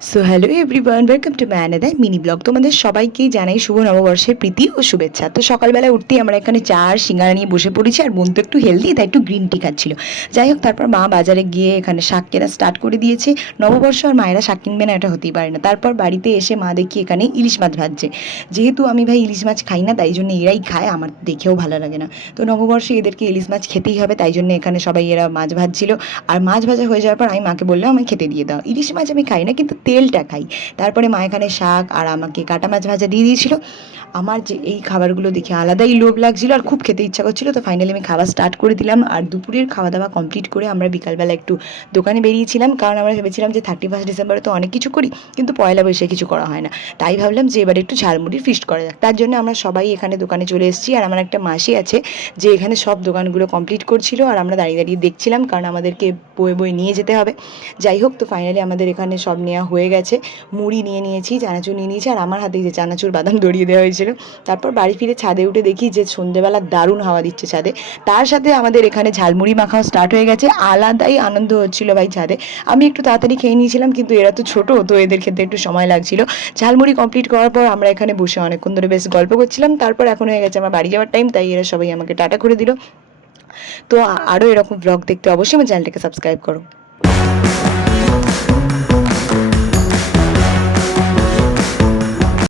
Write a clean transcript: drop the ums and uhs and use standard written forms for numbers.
So hello everyone, welcome to my another mini blog. তোমাদের সবাইকেই জানাই শুভ নববর্ষের প্রীতি ও শুভেচ্ছা। তো সকালবেলা উঠতেই আমরা এখানে চা আর সিঙ্গারা নিয়ে বসে পড়েছি, আর বোন তো একটু হেলদি, তাই একটু গ্রিন টি খাচ্ছিল। যাই হোক, তারপর মা বাজারে গিয়ে এখানে শাক কেনা স্টার্ট করে দিয়েছে। নববর্ষ আর মায়েরা শাক কিনবে না, এটা হতেই পারে না। তারপর বাড়িতে এসে মা দেখি এখানে ইলিশ মাছ ভাজছে। যেহেতু আমি ভাই ইলিশ মাছ খাই না, তাই জন্য এরাই খায়, আমার দেখেও ভালো লাগে না। তো নববর্ষে এদেরকে ইলিশ মাছ খেতেই হবে, তাই জন্য এখানে সবাই এরা মাছ ভাজছিল। আর মাছ ভাজা হয়ে যাওয়ার পর আমি মাকে বললাম আমি খেতে দিয়ে দাও। ইলিশ মাছ আমি খাই না, কিন্তু তেলটা খাই। তারপরে মা এখানে শাক আর আমাকে কাটা মাছ ভাজা দিয়ে দিয়েছিল। আমার যে এই খাবারগুলো দেখে আলাদাই লোভ লাগছিল আর খুব খেতে ইচ্ছা করছিল। তো ফাইনালি আমি খাওয়া স্টার্ট করে দিলাম। আর দুপুরের খাওয়া দাওয়া কমপ্লিট করে আমরা বিকালবেলা একটু দোকানে বেরিয়েছিলাম, কারণ আমরা ভেবেছিলাম যে 31 ডিসেম্বরে তো অনেক কিছু করি, কিন্তু পয়লা বৈশাখে কিছু করা হয় না। তাই ভাবলাম যে এবার একটু ঝালমুড়ির ফিস্ট করা যাক। তার জন্য আমরা সবাই এখানে দোকানে চলে এসেছি। আর আমার একটা মাসি আছে যে এখানে সব দোকানগুলো কমপ্লিট করছিল, আর আমরা দাঁড়িয়ে দাঁড়িয়ে দেখছিলাম, কারণ আমাদেরকে বয়ে বয়ে নিয়ে যেতে হবে। যাই হোক, তো ফাইনালি আমাদের এখানে সব নেওয়া হয়ে গেছে। মুড়ি নিয়ে নিয়েছি, চানাচুর নিয়ে নিয়েছি, আর আমার হাতে যে চানাচুর বাদাম দড়িয়ে দেওয়া হয়েছিল। তারপর বাড়ি ফিরে ছাদে উঠে দেখি যে সন্ধেবেলা দারুণ হাওয়া দিচ্ছে ছাদে। তার সাথে আমাদের এখানে ঝালমুড়ি মাখাও স্টার্ট হয়ে গেছে। আলাদাই আনন্দ হচ্ছিল ভাই ছাদে। আমি একটু তাড়াতাড়ি খেয়ে নিয়েছিলাম, কিন্তু এরা তো ছোটো, তো এদের খেতে একটু সময় লাগছিল। ঝালমুড়ি কমপ্লিট করার পর আমরা এখানে বসে অনেকক্ষণ ধরে বেশ গল্প করছিলাম। তারপর এখন হয়ে গেছে আমার বাড়ি যাওয়ার টাইম, তাই এরা সবাই আমাকে টাটা করে দিল। তো আরও এরকম ব্লগ দেখতে অবশ্যই আমার চ্যানেলটাকে সাবস্ক্রাইব করো।